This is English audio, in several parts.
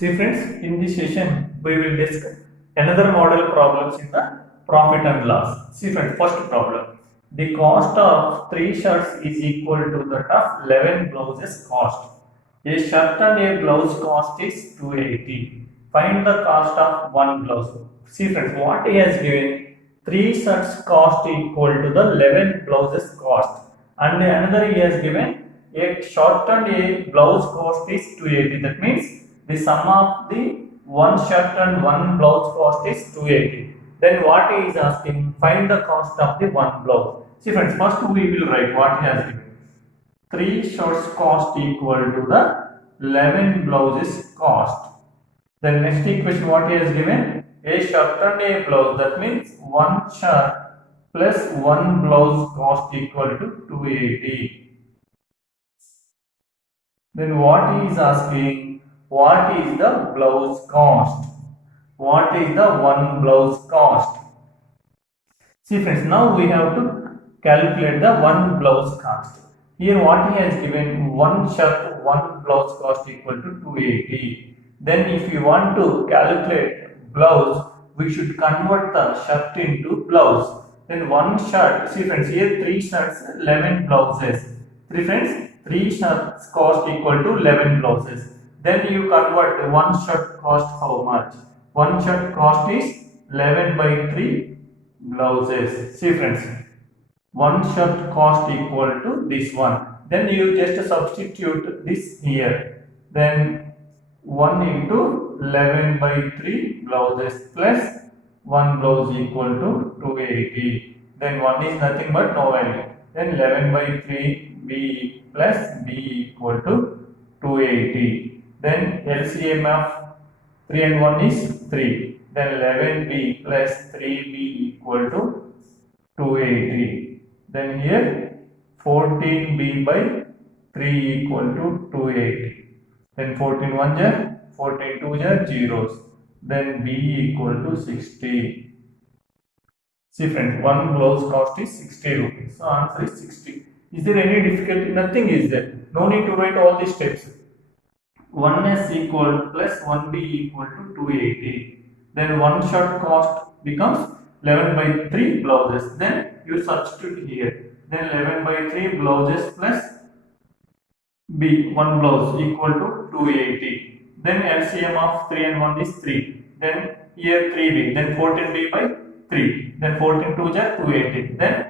See friends, in this session we will discuss another model problems in the profit and loss. See friends, first problem. The cost of 3 shirts is equal to that of 11 blouses cost. A shirt and a blouse cost is 280. Find the cost of one blouse. See friends, what he has given 3 shirts cost equal to the 11 blouses cost, and another he has given a shirt and a blouse cost is 280. That means the sum of the one shirt and one blouse cost is 280. Then what he is asking, find the cost of the one blouse. See friends, first we will write what he has given. 3 shirts cost equal to the 11 blouses cost. Then next equation what he has given, a shirt and a blouse, that means one shirt plus one blouse cost equal to 280. Then what he is asking, what is the blouse cost? What is the one blouse cost? See friends, now we have to calculate the one blouse cost. Here what he has given, one shirt, one blouse cost equal to 280. Then if you want to calculate blouse, we should convert the shirt into blouse. Then one shirt, see friends, here 3 shirts, 11 blouses. 3 friends, 3 shirts cost equal to 11 blouses. Then you convert one shirt cost how much? One shirt cost is 11 by 3 blouses. See friends, one shirt cost equal to this one. Then you just substitute this here. Then 1 into 11 by 3 blouses plus 1 blouse equal to 280. Then 1 is nothing but no value. Then 11 by 3 B plus B equal to 280. Then LCM of 3 and 1 is 3. Then 11B plus 3B equal to 280. Then here 14B by 3 equal to 280. Then 14 1 jar, 14 2 jar, zeros. Then B equal to 60. See friends, one blouse cost is 60 rupees. So answer is 60. Is there any difficulty? Nothing is there. No need to write all these steps. 1s equal plus 1b equal to 280. Then one shirt cost becomes 11 by 3 blouses. Then you substitute here. Then 11 by 3 blouses plus B, one blouse equal to 280. Then LCM of 3 and 1 is 3. Then here 3B. Then 14B by 3. Then 14 2 jar 280. Then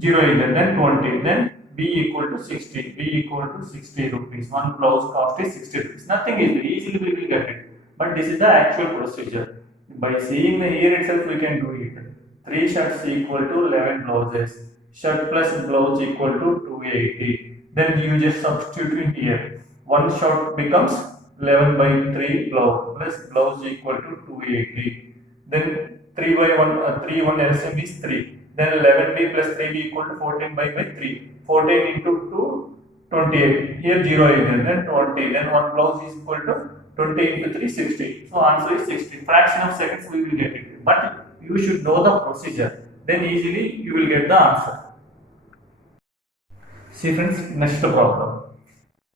0 is there. Then 20. Then B equal to 60. B equal to 60 rupees. One blouse cost is 60 rupees. Nothing is there. Easily we will get it. But this is the actual procedure. By seeing the here itself we can do it. 3 shirts equal to 11 blouses. Shirt plus blouse equal to 280. Then you just substitute here. One shirt becomes 11 by 3 blouse plus blouse equal to 280. Then 3 by 1, 3 1 LCM is 3. Then 11b plus 3b equal to 14 by 3. 14 into 2, 28. Here 0 is there. Then 20. Then 1 blouse is equal to 20 into 3, 60. So answer is 60. Fraction of seconds we will get it. But you should know the procedure. Then easily you will get the answer. See friends, next problem.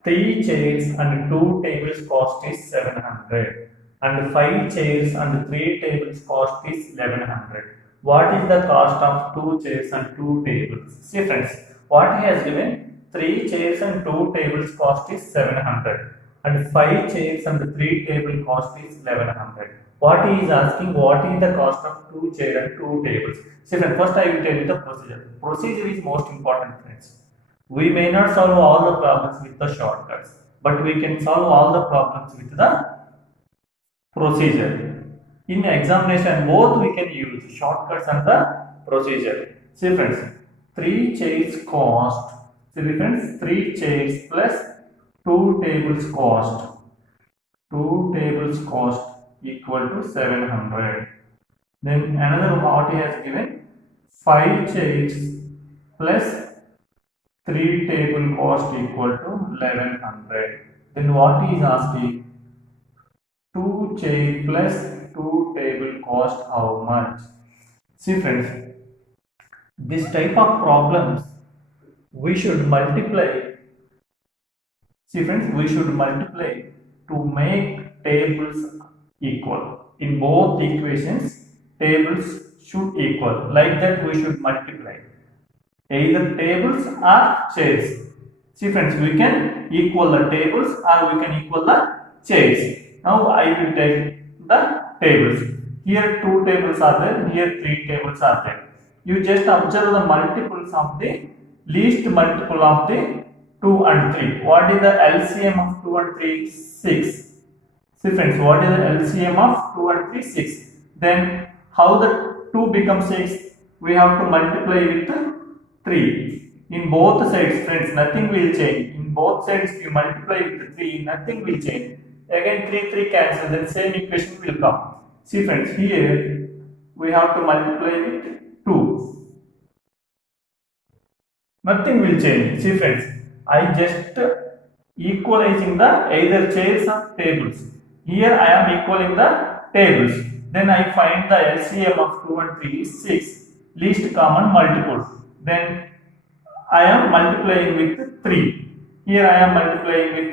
3 chairs and 2 tables cost is 700. And 5 chairs and 3 tables cost is 1100. What is the cost of 2 chairs and 2 tables? See friends, what he has given, 3 chairs and 2 tables cost is 700. And 5 chairs and 3 table cost is 1100. What he is asking, what is the cost of 2 chairs and 2 tables? See friends, first I will tell you the procedure. Procedure is most important friends. We may not solve all the problems with the shortcuts, but we can solve all the problems with the procedure. In examination, both we can use shortcuts and the procedure. See friends, 3 chairs cost, see friends, 3 chairs plus 2 tables cost. 2 tables cost equal to 700. Then another what he has given, 5 chairs plus 3 table cost equal to 1100. Then what he is asking, 2 chair plus 2 table cost how much? See friends, this type of problems we should multiply. See friends, we should multiply to make tables equal. In both equations, tables should equal. Like that, we should multiply either tables or chairs. See friends, we can equal the tables or we can equal the chairs. Now I will take the tables. Here 2 tables are there, here 3 tables are there. You just observe the multiples of the least multiple of the 2 and 3. What is the LCM of 2 and 3? 6. See friends, what is the LCM of 2 and 3? 6. Then how the 2 becomes 6? We have to multiply with 3. In both sides, friends, nothing will change. In both sides, you multiply with 3, nothing will change. Again 3 cancel, then same equation will come. See friends, here we have to multiply with 2. Nothing will change. See friends, I just equalizing the either chairs or tables. Here I am equaling the tables. Then I find the LCM of 2 and 3 is 6. Least common multiples. Then I am multiplying with 3. Here I am multiplying with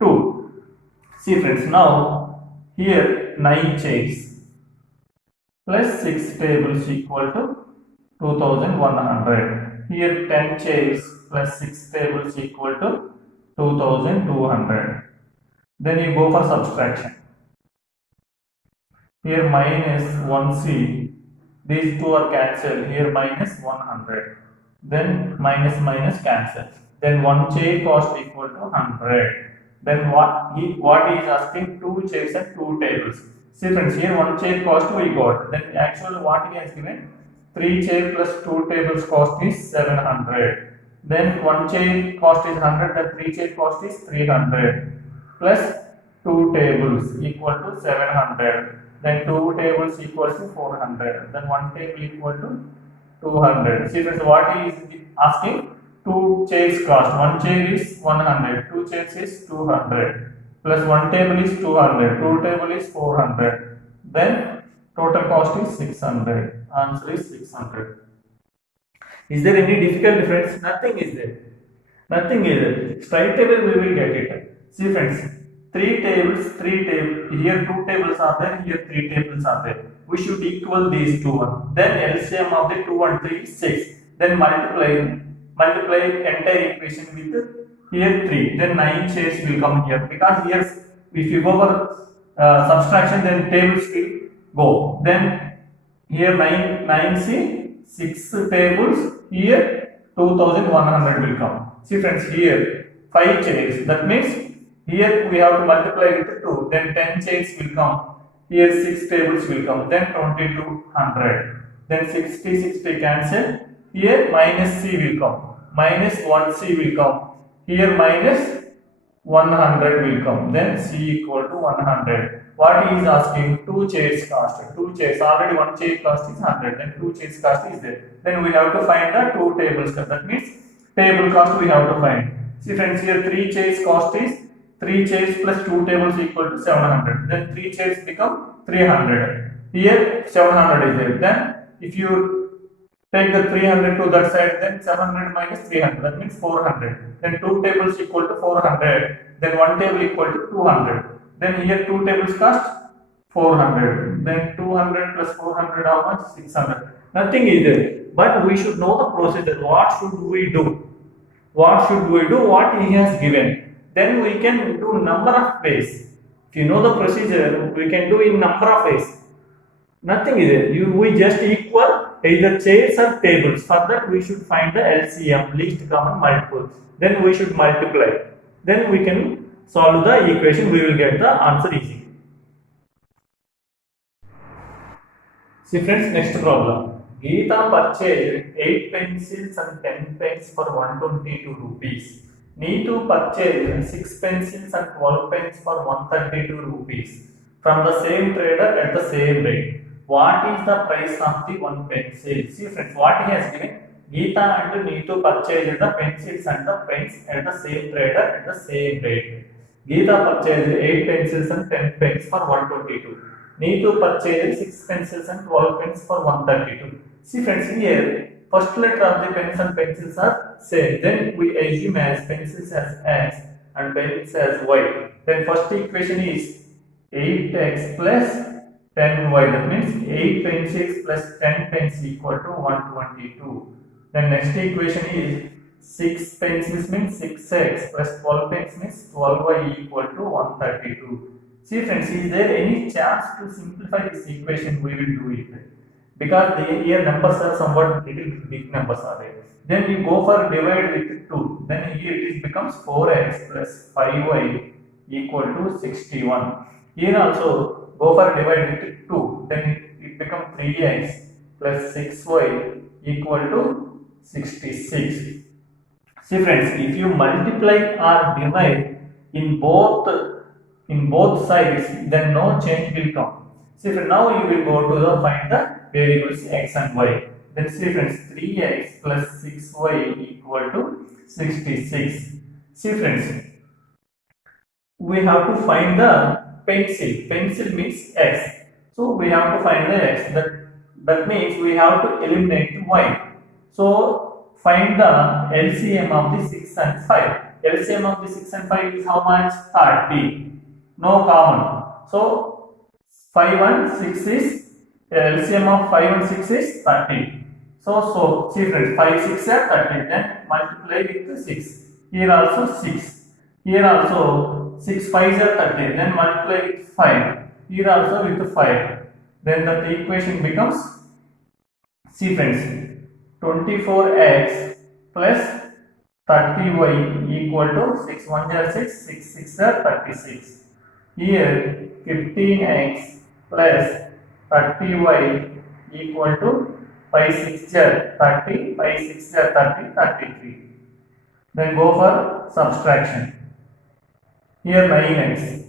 2. See friends, now here 9 chairs plus 6 tables equal to 2100. Here 10 chairs plus 6 tables equal to 2200. Then you go for subtraction. Here minus 1c, these two are cancelled. Here minus 100. Then minus minus cancel. Then 1 chair cost equal to 100. Then what he is asking, 2 chairs and 2 tables. See friends, here 1 chair cost we got. Then actually what he has given, 3 chair plus 2 tables cost is 700. Then 1 chair cost is 100, then 3 chair cost is 300 plus 2 tables equal to 700. Then 2 tables equal to 400. Then 1 table equal to 200. See friends, what he is asking, 2 chairs cost. 1 chair is 100, 2 chairs is 200, plus 1 table is 200, 2 table is 400. Then total cost is 600. Answer is 600. Is there any difficult difference? Nothing is there. Nothing is there. Straight table we will get it. See friends, 3 tables, here 2 tables are there, here 3 tables are there. We should equal these two one. Then LCM of the 2 and 3 is 6. Then multiply entire equation with here 3. Then 9 chairs will come here, because here if you go for subtraction, then tables will go. Then here 9c, 6 tables, here 2100 will come. See friends, here 5 chairs, that means here we have to multiply with 2. Then 10 chairs will come. Here 6 tables will come. Then 2200. Then 60 cancel. Here minus c will come. Minus 1c will come. Here minus 100 will come. Then c equal to 100. What he is asking, 2 chairs cost. 2 chairs, already 1 chair cost is 100. Then 2 chairs cost is there. Then we have to find the 2 tables cost. That means table cost we have to find. See friends, here 3 chairs cost is 3 chairs plus 2 tables equal to 700. Then 3 chairs become 300. Here 700 is there. Then if you take the 300 to that side, then 700 minus 300, that means 400. Then 2 tables equal to 400. Then 1 table equal to 200. Then here 2 tables cost 400. Then 200 plus 400, how much? 600. Nothing is there. But we should know the procedure. What should we do? What should we do? What he has given. Then we can do number of ways. If you know the procedure, we can do in number of ways. Nothing is there. We just equal either chairs or tables. For that we should find the LCM, least common multiple. Then we should multiply. Then we can solve the equation. We will get the answer easy. See friends, next problem. Geeta purchased 8 pencils and 10 pens for 122 rupees. Neetu purchased 6 pencils and 12 pens for 132 rupees from the same trader at the same rate. What is the price of the one pencil? See friends, what he has given, Geeta and Neetu purchased the pencils and the pens at the same trader at the same rate. Geeta purchased 8 pencils and 10 pens for 122. Neetu purchased 6 pencils and 12 pens for 132. See friends, here first letter of the pens and pencils are same. Then we assume as pencils as X and pens as Y. Then first equation is 8x plus 10y. That means 8 pencils plus 10 pens equal to 122. Then next equation is 6 pencils means 6x plus 12 pens means 12y equal to 132. See friends, is there any chance to simplify this equation? We will do it. Because the here numbers are somewhat little big numbers are there. Then you go for divide with 2. Then here it becomes 4x plus 5y equal to 61. Here also go for divide with 2. Then it becomes 3x plus 6y equal to 66. See friends, if you multiply or divide in both sides, then no change will come. See friends, now you will go to the find the variables x and y. Then see friends, 3x plus 6y equal to 66. See friends, we have to find the pencil. Pencil means x. So we have to find the x. That means we have to eliminate y. So find the LCM of the 6 and 5. LCM of the 6 and 5 is how much? 30. No common. So 5 and 6 is LCM of 5 and 6 is 30. So see friends, 5 6 are 30. Then multiply with 6. Here also 6. Here also 6 5s are 30. Then multiply with 5. Here also with 5. Then the equation becomes, see friends, 24x plus 30y equal to 6 1 are 6, 6 6 are 36. Here 15x plus 30y equal to 5 6 are 30, 5 6 are 30, 33. Then go for subtraction. Here 9x,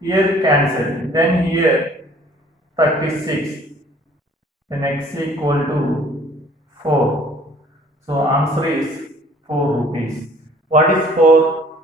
here cancel, then here 36, then x equal to 4. So answer is 4 rupees. What is 4?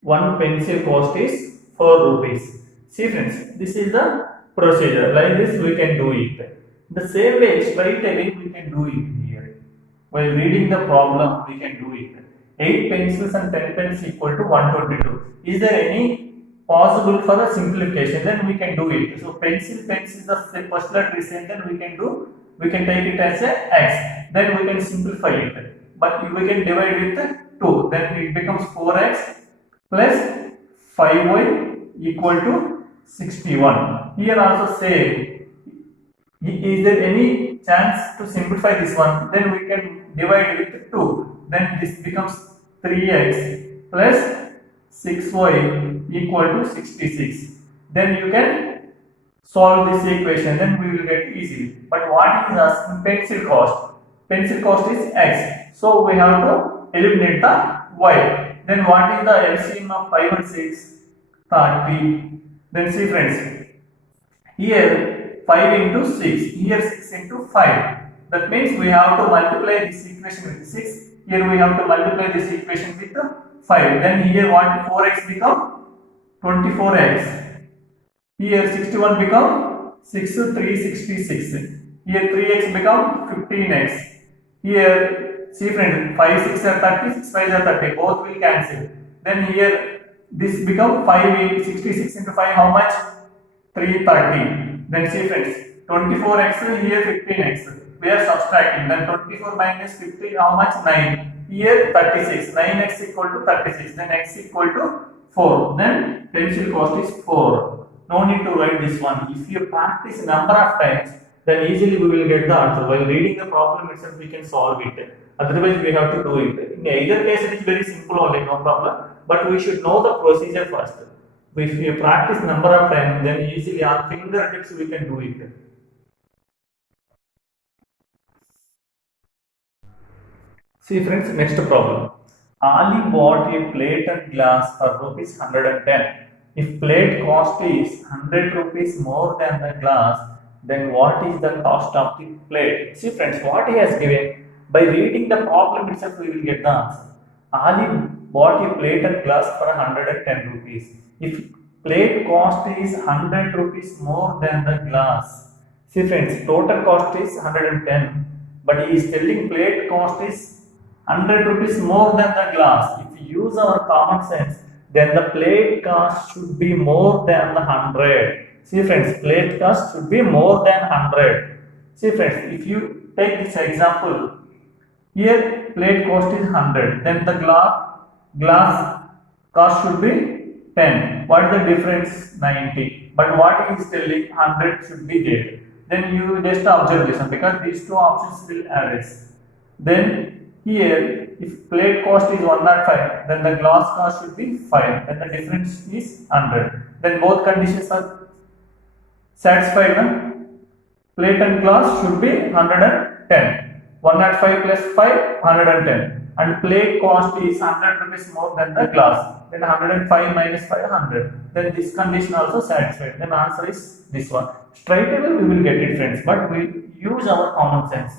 One pencil cost is 4 rupees. See friends, this is the procedure. Like this we can do it. The same way straight away we can do it here. While reading the problem we can do it. 8 pencils and 10 pens equal to 122. Is there any possible for a simplification? Then we can do it. So pencil pens is the first letter is same, then we can take it as a x. Then we can simplify it. But we can divide with 2. Then it becomes 4x plus 5y equal to 61. Here also same. Is there any chance to simplify this one? Then we can divide with 2. Then this becomes 3x plus 6y equal to 66. Then you can solve this equation. Then we will get easy. But what is asking pencil cost? Pencil cost is x. So we have to eliminate the y. Then what is the LCM of 5 and 6? 30. Then see friends, here 5 into 6, here 6 into 5. That means we have to multiply this equation with 6. Here we have to multiply this equation with 5. Then here what? 4x become 24x. Here 61 become 6 366. Here 3x become 15x. Here see friend, 5 6 are 30, 6 5 are 30. Both will cancel. Then here this become 5 66 into 5 how much? 330. Then see friends, 24x here 15x. We are subtracting. Then 24 minus 15 how much? 9. Here 36. 9x equal to 36. Then x equal to 4. Then pencil cost is 4. No need to write this one. If you practice number of times, then easily we will get the answer. While reading the problem itself, we can solve it. Otherwise, we have to do it. In either case, it is very simple only, no problem. But we should know the procedure first. If you practice number of times, then easily on fingertips we can do it. See friends, next problem. Ali bought a plate and glass for rupees 110. If plate cost is 100 rupees more than the glass, then what is the cost of the plate? See friends, what he has given, by reading the problem itself we will get the answer. Ali bought a plate and glass for 110 rupees. If plate cost is 100 rupees more than the glass, see friends, total cost is 110, but he is telling plate cost is 100 rupees more than the glass. If we use our common sense, then the plate cost should be more than the 100. See friends, plate cost should be more than 100. See friends, if you take this example, here plate cost is 100, then the glass cost should be 10. What is the difference? 90. But what he is telling, 100 should be there. Then you just observe this one, because these two options will arise. Then here, if plate cost is 105, then the glass cost should be 5. Then the difference is 100. Then both conditions are satisfied. No? Plate and glass should be 110. 105 plus 5, 110. And plate cost is 100 rupees more than the glass. Then 105 minus 500. Then this condition also satisfied. Then answer is this one. Straight away we will get it, friends. But we use our common sense.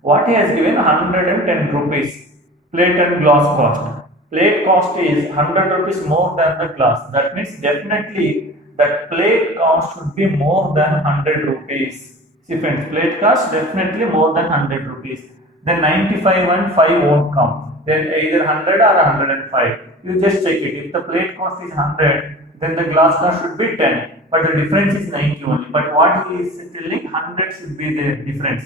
What he has given, 110 rupees. Plate and glass cost. Plate cost is 100 rupees more than the glass. That means definitely that plate cost should be more than 100 rupees. See friends, plate cost definitely more than 100 rupees. Then 95 and 5 won't come. Then either 100 or 105. You just check it. If the plate cost is 100, then the glass cost should be 10. But the difference is 90 only. But what he is telling, 100 should be the difference.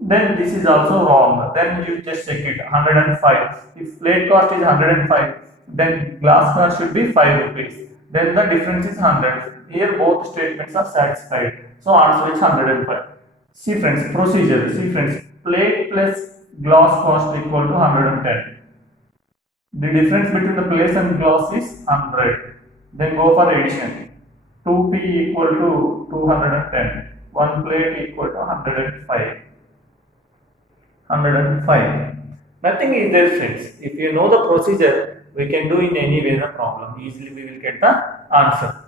Then this is also wrong. Then you just check it, 105. If plate cost is 105, then glass cost should be 5 rupees. Then the difference is 100. Here both statements are satisfied. So answer is 105. See friends, procedure. See friends, plate plus glass cost equal to 110. The difference between the plate and glass is 100. Then go for addition. 2p equal to 210. 1 plate equal to 105. 105. Nothing is there, friends. If you know the procedure, we can do in any way the problem. Easily we will get the answer.